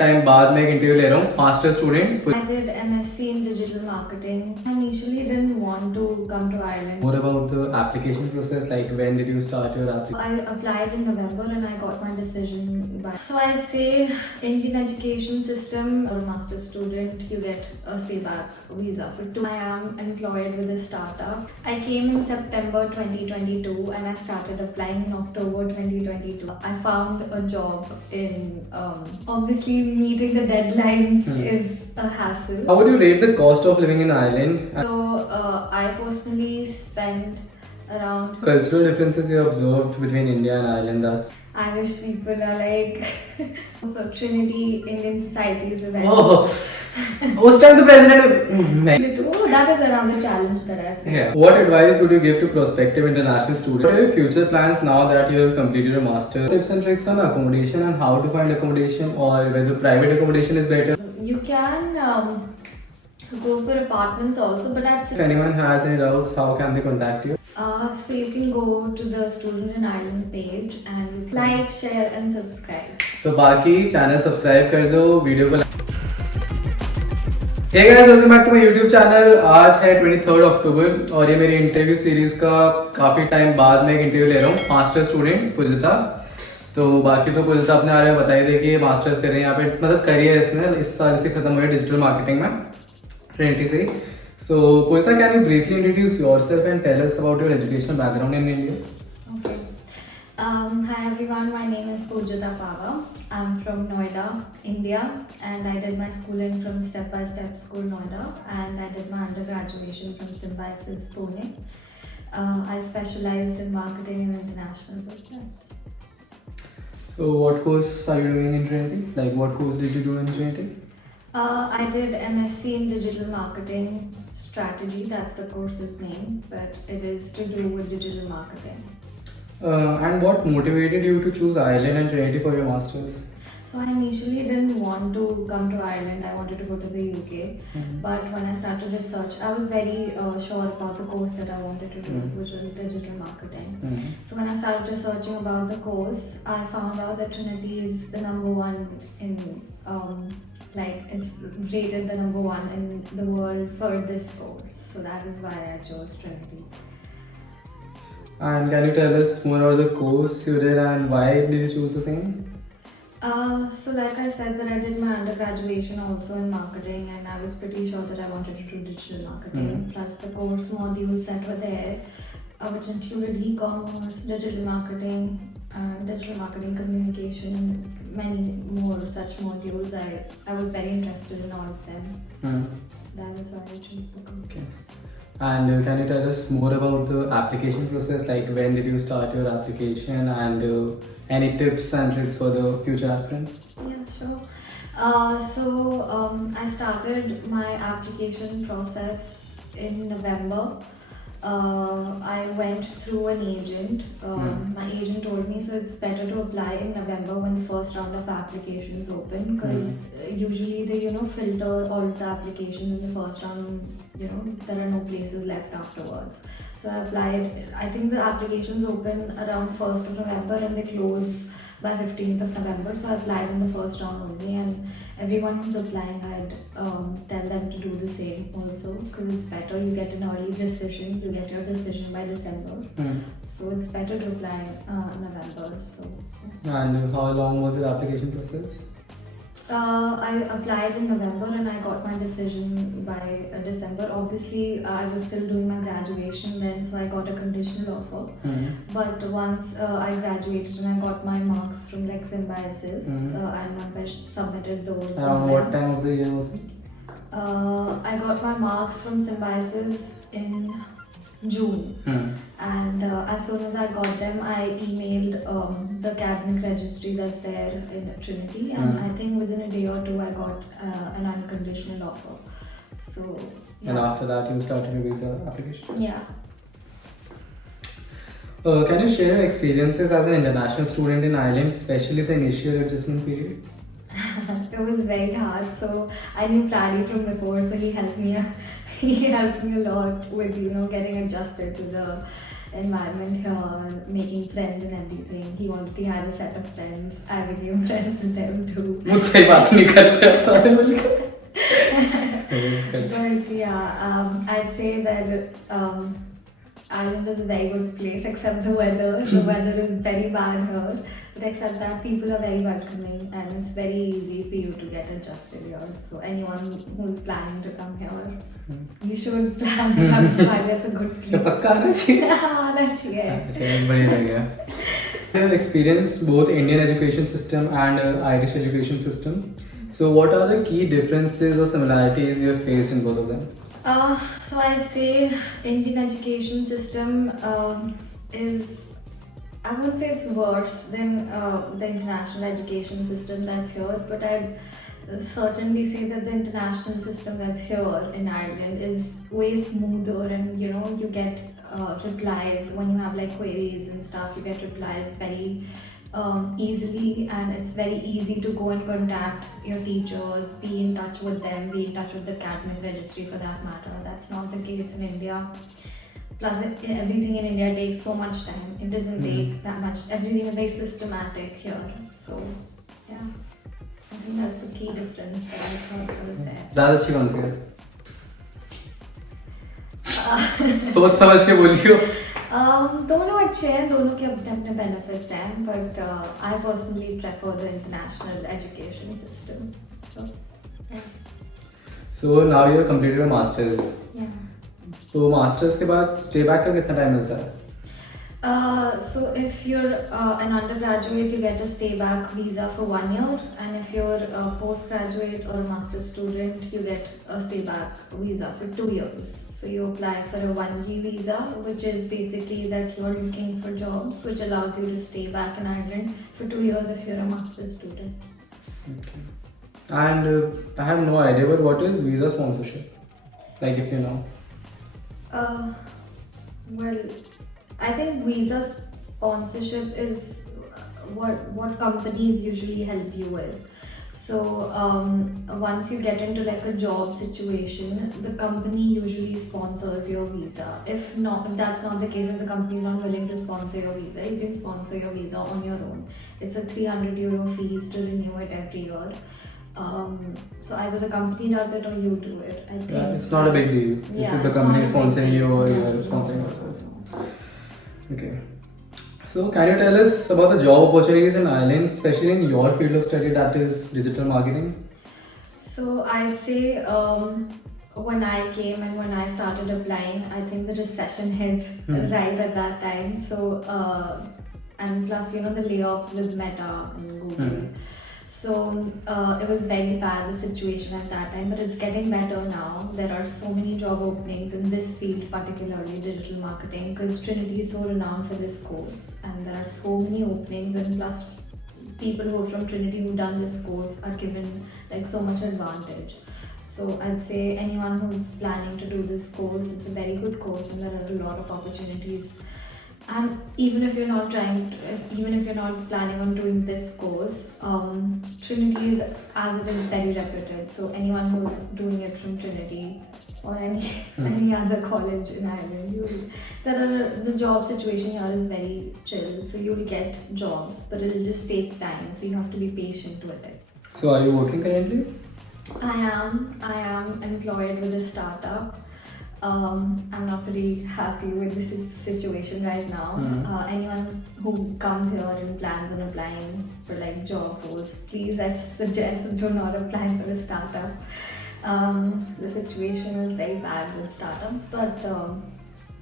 Time बाद मैं एक इंटरव्यू ले रहा हूँ master student. I did MSc in digital marketing. I initially didn't want to come to Ireland. More about the application process, like when did you start your application? I applied in November and I got my decision by. So I'd say Indian education system, or a master's student, you get a stay back visa for 2. I am employed with a startup. I came in September 2022 and I started applying in October 2022. I found a job in obviously meeting the deadlines is a hassle. How would you rate the cost of living in Ireland? So I personally spent around. Cultural differences you observed between India and Ireland. That's Irish people are like so Trinity Indian society is a very. उस time the president. Oh, that is another challenge that I feel. Yeah. What advice would you give to prospective international students? What are your future plans now that you have completed your master? Tips and tricks on accommodation and how to find accommodation, or whether private accommodation is better. You can go for apartments also, but that's. If anyone has any doubts, how can they contact you? So you can go to the Student in Ireland page and like, share, and subscribe. तो बाकी channel subscribe कर दो, video को Hey guys, welcome back to my YouTube channel. आज है 23 अक्टूबर और ये मेरी इंटरव्यू सीरीज का काफी टाइम बाद मैं एक इंटरव्यू ले रहा हूँ मास्टर स्टूडेंट पूजिता. तो बाकी तो पूजिता अपने बारे में बताई दे कि मास्टर्स कर रहे हैं यहाँ पे, मतलब करियर इसने इस साल से खत्म हुआ है डिजिटल मार्केटिंग में ट्रिनिटी से. So Pujita, can you briefly introduce yourself and tell us about your educational background in India? Okay. Hi everyone, my name is Pujita Pava. I'm from Noida, India, and I did my schooling from Step by Step School Noida, and I did my undergraduation from Symbiosis Pune. I specialized in marketing and international business. So what course are you doing in Trinity? Like what course did you do in Trinity? I did MSc in digital marketing strategy, that's the course's name, but it is to do with digital marketing. And what motivated you to choose Ireland and Trinity for your masters? So I initially didn't want to come to Ireland, I wanted to go to the UK. But when I started research, I was very sure about the course that I wanted to do, which was digital marketing. So when I started researching about the course, I found out that Trinity is the #1 in, it's rated the #1 in the world for this course. So that is why I chose Trinity. And can you tell us more about the course you did and why did you choose the same? So like I said that I did my undergraduation also in marketing, and I was pretty sure that I wanted to do digital marketing. Plus the course modules that were there, which included e-commerce, digital marketing communication, and many more such modules. I was very interested in all of them. So that is why I chose the course. Okay. And can you tell us more about the application process, like when did you start your application, and any tips and tricks for the future aspirants? Yeah, sure. I started my application process in November. I went through an agent. My agent told me so it's better to apply in November when the first round of applications open, because usually they filter all the applications in the first round. There are no places left afterwards. So I applied. I think the applications open around 1st of November and they close by 15th of November. So I applied in the first round only, and everyone who's applying, I'd tell them to do the same also, because it's better. You get an early decision. You get your decision by December. So it's better to apply November. So. And how long was your application process? I applied in November and I got my decision by December. Obviously, I was still doing my graduation then, so I got a conditional offer. But once I graduated and I got my marks from like Symbiosis, and once I submitted those. Around what time of the year was it? I got my marks from Symbiosis in June, and as soon as I got them, I emailed the academic registry that's there in Trinity, and I think within a day or two I got an unconditional offer. So yeah. And after that you started your visa application? Yeah. Can you share your experiences as an international student in Ireland, especially the initial adjustment period? It was very hard. So I knew Praddy from before, so he helped me. He helped me a lot with getting adjusted to the environment here, making friends and everything. He already had a set of friends. I became friends with them too. मुझसे ही बात नहीं करते आप सारे मिलकर. But yeah, I'd say that Ireland is a very good place except the weather. The weather is very bad here. But except that, people are very welcoming and it's very easy for you to get adjusted here. So anyone who's planning to come here, you should plan to come to Ireland. It's a good तो place. पक्का आना चाहिए. आना चाहिए. अच्छा बढ़िया लग गया. I have experienced both Indian education system and Irish education system. So what are the key differences or similarities you have faced in both of them? So I'd say Indian education system is, I wouldn't say it's worse than the international education system that's here, but I'd certainly say that the international system that's here in Ireland is way smoother, and you know, you get replies when you have like queries and stuff. You get replies very easily, and it's very easy to go and contact your teachers, be in touch with them, be in touch with the academic registry for that matter. That's not the case in India. Plus, everything in India takes so much time. It doesn't take that much. Everything is very systematic here. So, yeah, I think that's the key difference that I thought was there. ज़्यादा अच्छी कौन सी है? सोच समझ के बोलियो. दोनों अच्छे हैं, दोनों के अपने अपने benefits हैं, but I personally prefer the international education system. So, yeah. So now you have completed your masters. Yeah. तो मास्टर्स के बाद स्टे बैक का कितना टाइम मिलता है? So if you're an undergraduate, you get a stay back visa for 1 year, and if you're a postgraduate or a master's student, you get a stay back visa for 2 years. So you apply for a 1G visa, which is basically that you're looking for jobs, which allows you to stay back in Ireland for 2 years if you're a master's student. Okay. And I have no idea, but what is visa sponsorship? Like if you know. Well, I think visa sponsorship is what companies usually help you with. So once you get into like a job situation, the company usually sponsors your visa. If that's not the case, if the company is not willing to sponsor your visa, you can sponsor your visa on your own. It's a 300 euro fees to renew it every year. So either the company does it or you do it. I think It's not a big deal. Yeah, If the it's company not is a big sponsoring you deal. or you are sponsoring yourself. Okay. So can you tell us about the job opportunities in Ireland, especially in your field of study, that is digital marketing? So I'd say when I came and when I started applying, I think the recession hit right at that time. So and plus, you know, the layoffs with Meta and Google. So it was very bad, the situation at that time, but it's getting better now. There are so many job openings in this field, particularly digital marketing, because Trinity is so renowned for this course, and there are so many openings, and plus people who are from Trinity who've done this course are given like so much advantage. So I'd say anyone who's planning to do this course, it's a very good course and there are a lot of opportunities. And even if you're not even if you're not planning on doing this course, Trinity is, as it is, very reputed. So anyone who's doing it from Trinity or any other college in Ireland, the job situation here is very chill. So you'll get jobs, but it'll just take time. So you have to be patient with it. So are you working currently? I am employed with a startup. I'm not pretty happy with the situation right now. Anyone who comes here and plans on applying for like job roles, please, I suggest do not apply for a startup. The situation is very bad with startups, but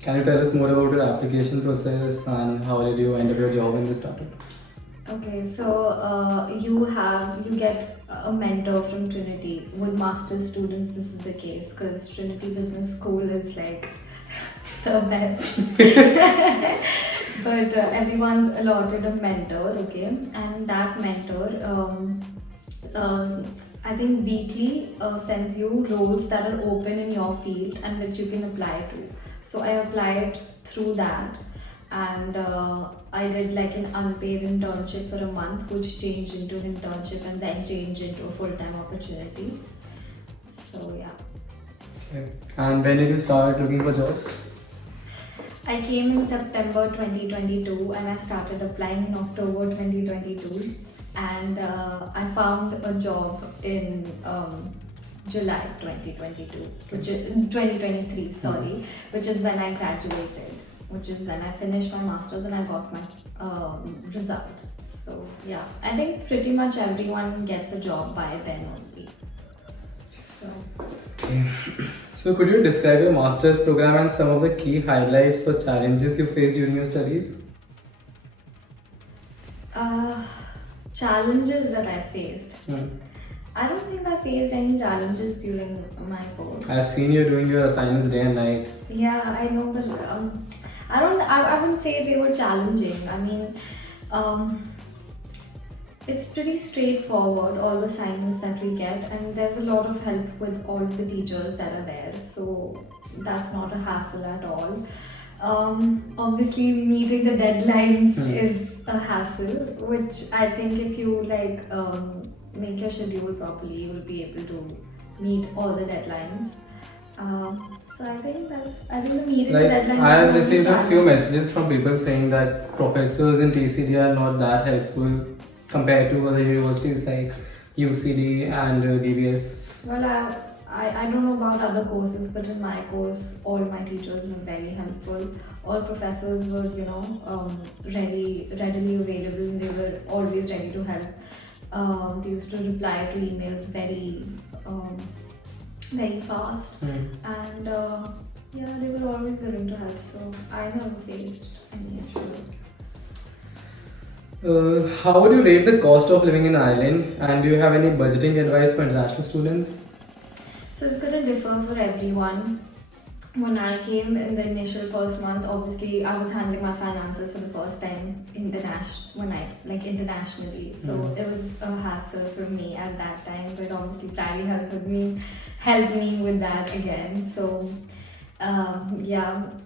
Can you tell us more about your application process and how did you end up your job in this startup? okay, so you get a mentor from Trinity. With master's students, this is the case because Trinity Business School is like the best. But everyone's allotted a mentor, okay, and that mentor, I think weekly sends you roles that are open in your field and which you can apply to. So I applied through that. And I did like an unpaid internship for a month, which changed into an internship and then changed into a full-time opportunity. So yeah. Okay. And when did you start looking for jobs? I came in September 2022 and I started applying in October 2022, and I found a job in July 2022, which is 2023, sorry, which is when I graduated, which is when I finished my masters and I got my result. So yeah, I think pretty much everyone gets a job by then only. So. Okay. So could you describe your master's program and some of the key highlights or challenges you faced during your studies? Challenges that I faced. Hmm. I don't think I faced any challenges during my course. I've seen you doing your assignments day and night. Yeah, I know, but I wouldn't say they were challenging. I mean, it's pretty straightforward, all the assignments that we get, and there's a lot of help with all of the teachers that are there, so that's not a hassle at all. Obviously, meeting the deadlines is a hassle, which I think if you make your schedule properly, you will be able to meet all the deadlines. So I think the meeting the deadlines. I have received a few messages from people saying that professors in TCD are not that helpful compared to other universities like UCD and DBS. Well, I don't know about other courses, but in my course, all my teachers were very helpful. All professors were, readily available, and they were always ready to help. They used to reply to emails very fast, and they were always willing to help. So I never faced any issues. How would you rate the cost of living in Ireland, and do you have any budgeting advice for international students? So it's going to differ for everyone. When I came in the initial first month, obviously I was handling my finances for the first time internationally. So it was a hassle for me at that time, but obviously Prali helped me with that again. So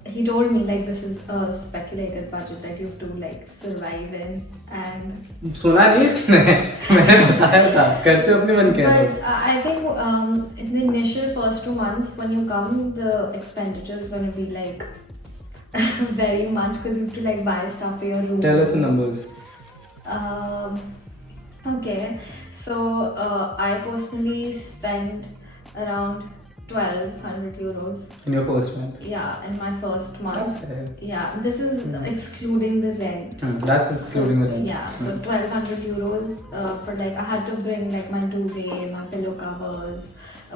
he told me this is a speculated budget that you have to survive in, and सुना नहीं इसने मैंने बताया था करते हो अपने मन कैसे. But I think in the initial first 2 months when you come, the expenditure is going to be very much, because you have to buy stuff for your room. Tell us the numbers. Okay, so I personally spent around 1,200 euros. In your first month? Yeah, in my first month. That's fair. Yeah, this is excluding the rent. That's excluding the rent. Yeah, so 1,200 euros for I had to bring my duvet, my pillow covers,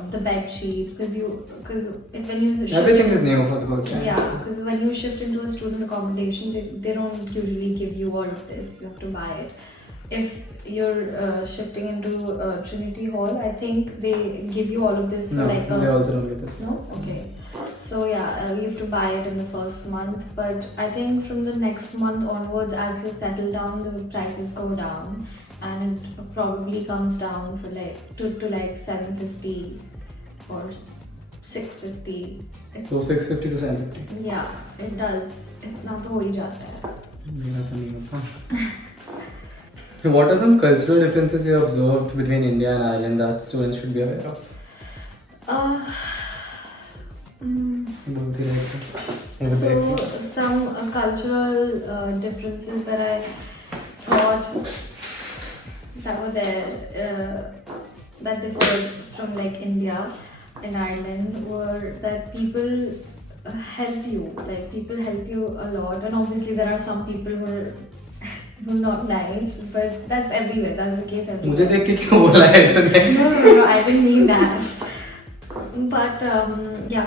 the bed sheet, because when you everything is new for the first time. Yeah, because when you shift into a student accommodation, they don't usually give you all of this. You have to buy it. If you're shifting into Trinity Hall, I think they give you all of this for they also don't give this. No? Okay. So yeah, you have to buy it in the first month, but I think from the next month onwards, as you settle down, the prices go down, and it probably comes down for to 750 or 650. So 650 to 750. Yeah, it does. इतना तो हो ही जाता है. मेरा तो नहीं होता. So what are some cultural differences you observed between India and Ireland that students should be aware of? So some cultural differences that I thought that were there that differed from India and Ireland were that people help you. People help you a lot, and obviously there are some people who are not nice, but that's everywhere. That's the case everywhere. मुझे देख के क्यों बोला ऐसे? No, I didn't mean that. But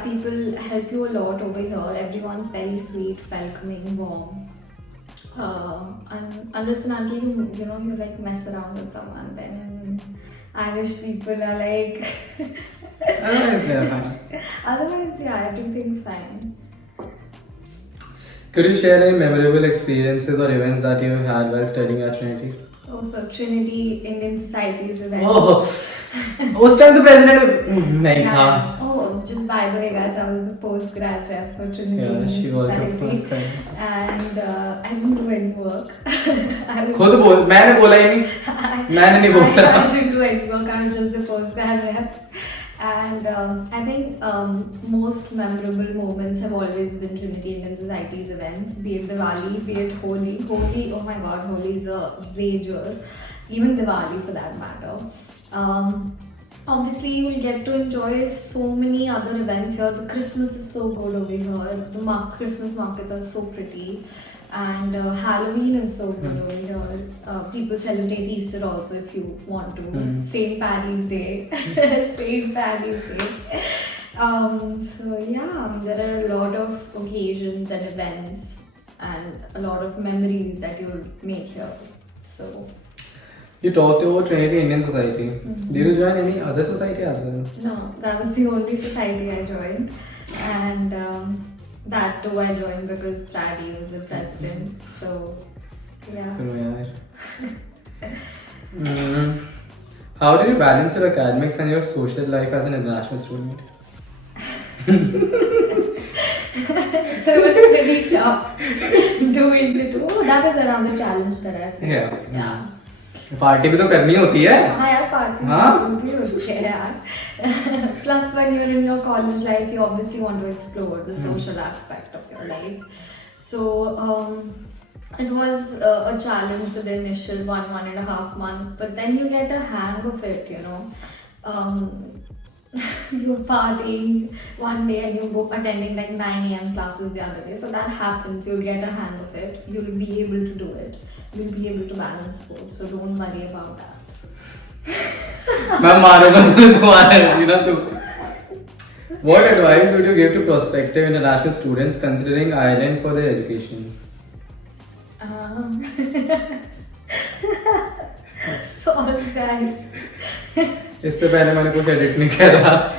people help you a lot over here. Everyone's very sweet, welcoming, warm. And unless and until you mess around with someone, then Irish people are Otherwise they're fine. Otherwise, everything's fine. Could you share any memorable experiences or events that you have had while studying at Trinity? Oh, so Trinity Indian Society's event. Oh, उस time the president नहीं था. Oh, just by the way, guys, I was the post-grad rep for Trinity Yeah, she Indian was Society, the and I didn't do any work. खुद बोल मैंने बोला ही नहीं. मैंने नहीं बोला. I didn't do any work. I was just the post-grad rep, And I think most memorable moments have always been Trinity Indian Society's events, be it Diwali, be it Holi. Holi, oh my god, Holi is a rager. Even Diwali for that matter. Obviously, you will get to enjoy so many other events here. The Christmas is so good over here. The Christmas markets are so pretty. And Halloween is so good over here. People celebrate Easter also if you want to. St. Paddy's Day. St. Paddy's Day. So yeah, there are a lot of occasions and events and a lot of memories that you'll make here. So You talked about Trinity Indian Society. Did you join any other society as well? no, that was the only society I joined. And that too I joined because Paddy was the president. So yeah. चलो यार. How do you balance your academics and your social life as an international student? So it was pretty tough doing the two. That was another challenge that I faced. Yeah. Party भी तो करनी होती है. हाँ यार party हाँ? भी होती है यार. Plus when you're in your college life, you obviously want to explore the social aspect of your life. So it was a challenge for the initial 1.5 months, but then you get a hang of it, you know. You're partying one day and you're attending like 9 a.m. classes the other day. So that happens, you'll get a hang of it. You'll be able to do it. You'll be able to balance both. So don't worry about that. मैं मारूंगा तुम्हारा ऐसी ना तू. What advice would you give to prospective international students considering Ireland for their education? Sorry guys. इससे पहले मैंने कुछ एडिट नहीं करा.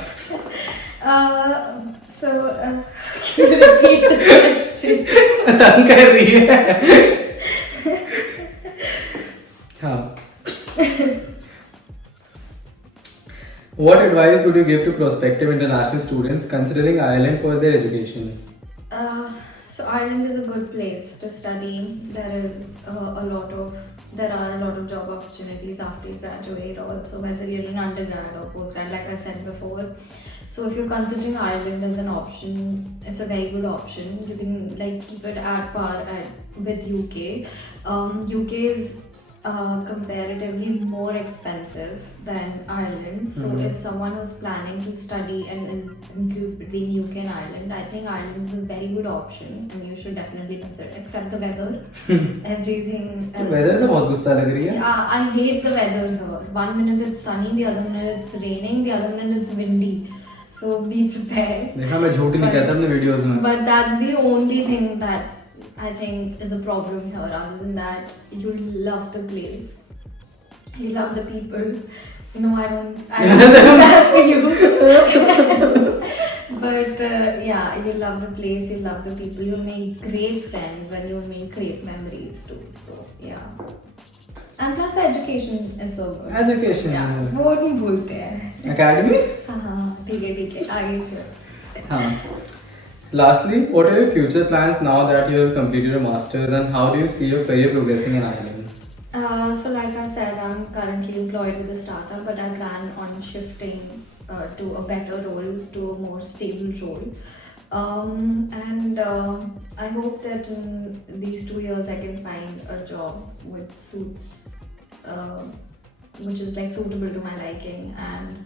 Can you repeat the question? तंग कर रही है. हाँ. What advice would you give to prospective international students considering Ireland for their education? So Ireland is a good place to study. There are a lot of job opportunities after you graduate, also whether you're in undergrad or postgrad, like I said before. So if you're considering Ireland as an option, it's a very good option. You can like keep it at par with UK. UK is comparatively more expensive than Ireland. So if someone was planning to study and is confused between UK and Ireland, I think Ireland is a very good option and you should definitely consider. Except the weather, everything else. Weather से बहुत गुस्सा लग रही है. Yeah, I hate the weather here. 1 minute it's sunny, the other minute it's raining, the other minute it's windy. So be prepared. देखा मैं झूठ नहीं कहता अपने वीडियोस में. But that's the only thing that I think is a problem here. Other than that, you love the place. You love the people. No, I don't do that for you. But yeah, you love the place, you love the people. You'll make great friends and you'll make great memories too. So yeah. And plus education is so good. Education. Yeah. वो नहीं भूलते हैं. Academy? हाँ ठीक है आगे चलो. हाँ. Lastly, what are your future plans now that you have completed your masters, and how do you see your career progressing in Ireland? So like I said, I'm currently employed with a startup, but I plan on shifting to a better role, to a more stable role. And I hope that in these 2 years I can find a job which suits, which is like suitable to my liking, and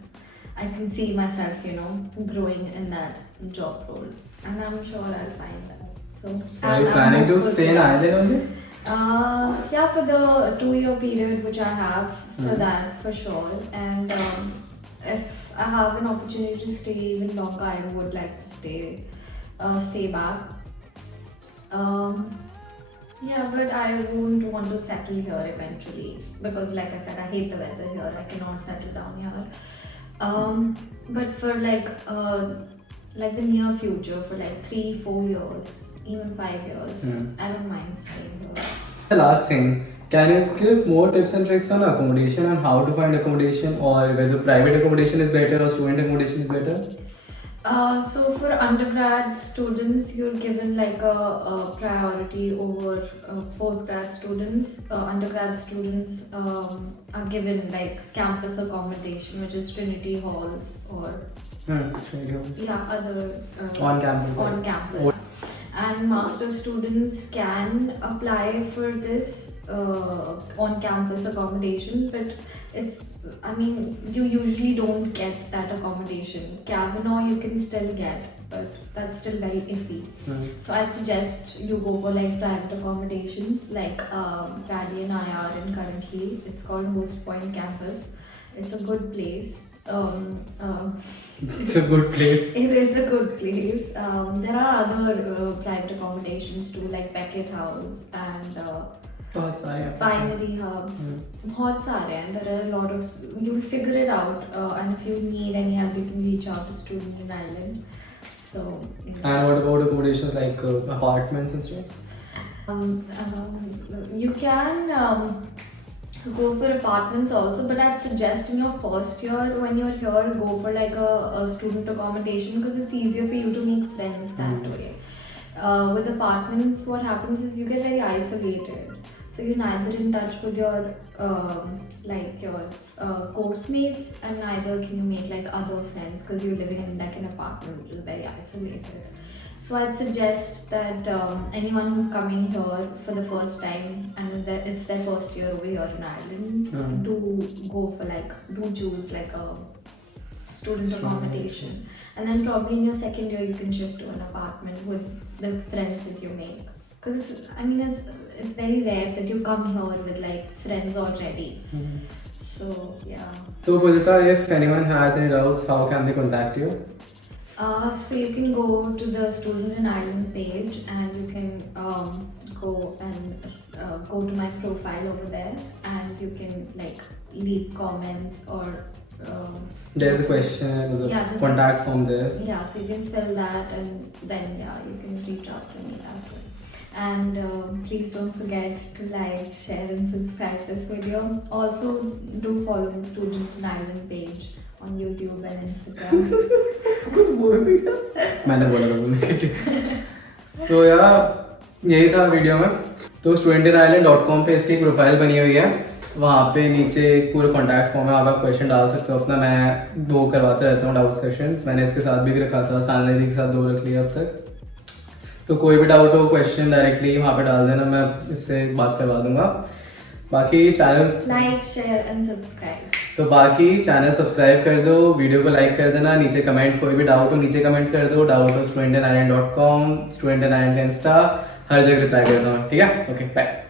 I can see myself, you know, growing in that job role. And I'm sure I'll find that. So are you planning to stay in Ireland only? Yeah, for the 2-year period which I have, for that for sure. And if I have an opportunity to stay even longer, I would like to stay back. Yeah, but I won't want to settle here eventually because, like I said, I hate the weather here. I cannot settle down here. But for like the near future, for like 3-4 years, even 5 years, I don't mind staying here. The last thing, can you give more tips and tricks on accommodation and how to find accommodation, or whether private accommodation is better or student accommodation is better? So for undergrad students, you're given like a priority over postgrad students. Undergrad students are given like campus accommodation, which is Trinity halls or other On campus. On campus. And master students can apply for this on campus accommodation, but you usually don't get that accommodation. Kavanaugh you can still get, but that's still very iffy. So I'd suggest you go for like private accommodations, like Rally and I are in currently. It's called Host Point Campus. It's a good place. It's a good place. It is a good place. There are other private accommodations too, like Beckett House and बहुत सारे हैं. Binary Hub. बहुत सारे हैं. There are a lot of. You'll figure it out, and if you need any help, you can reach out to Student in Ireland. So. And what about accommodations like apartments and stuff? You can go for apartments also, but I'd suggest in your first year when you're here, go for like a student accommodation because it's easier for you to make friends that way. With apartments, what happens is you get very isolated. So you're neither in touch with your course mates, and neither can you make like other friends because you're living in like an apartment which is very isolated. So I'd suggest that anyone who's coming here for the first time and it's their first year over here in Ireland, do choose like a student accommodation, and then probably in your second year you can shift to an apartment with the friends that you make. Because it's very rare that you come here with like friends already. So yeah. So Pujita, if anyone has any doubts, how can they contact you? So you can go to the Student in Ireland page, and you can go to my profile over there, and you can like leave comments or. There's a question, there's a contact form there. Yeah, so you can fill that, and then you can reach out to me that way. And please don't forget to like, share and subscribe this video. Also do follow the Student in Ireland page on YouTube and Instagram. मैंने बोला था बोलने के लिए. So यही था video में. तो studentinIreland.com पे इसकी प्रोफाइल बनी हुई है. वहाँ पे नीचे एक पूरा कॉन्टैक्ट फॉर्म है, आप क्वेश्चन डाल सकते हो अपना. मैं 2 करवाते रहता हूँ डाउट सेशंस. मैंने इसके साथ भी रखा था, सानवी के साथ 2 रख लिया अब तक. तो कोई भी डाउट हो, क्वेश्चन डायरेक्टली वहाँ पे डाल देना, मैं इससे बात करवा दूंगा. बाकी channel like, share and subscribe. तो बाकी चैनल सब्सक्राइब कर दो, वीडियो को लाइक कर देना. नीचे कमेंट, कोई भी डाउट हो नीचे कमेंट कर दो. डाउट हो studentinIreland.com, Student in Ireland Insta, हर जगह रिप्लाई करता हूँ. ठीक है, ओके, बाय.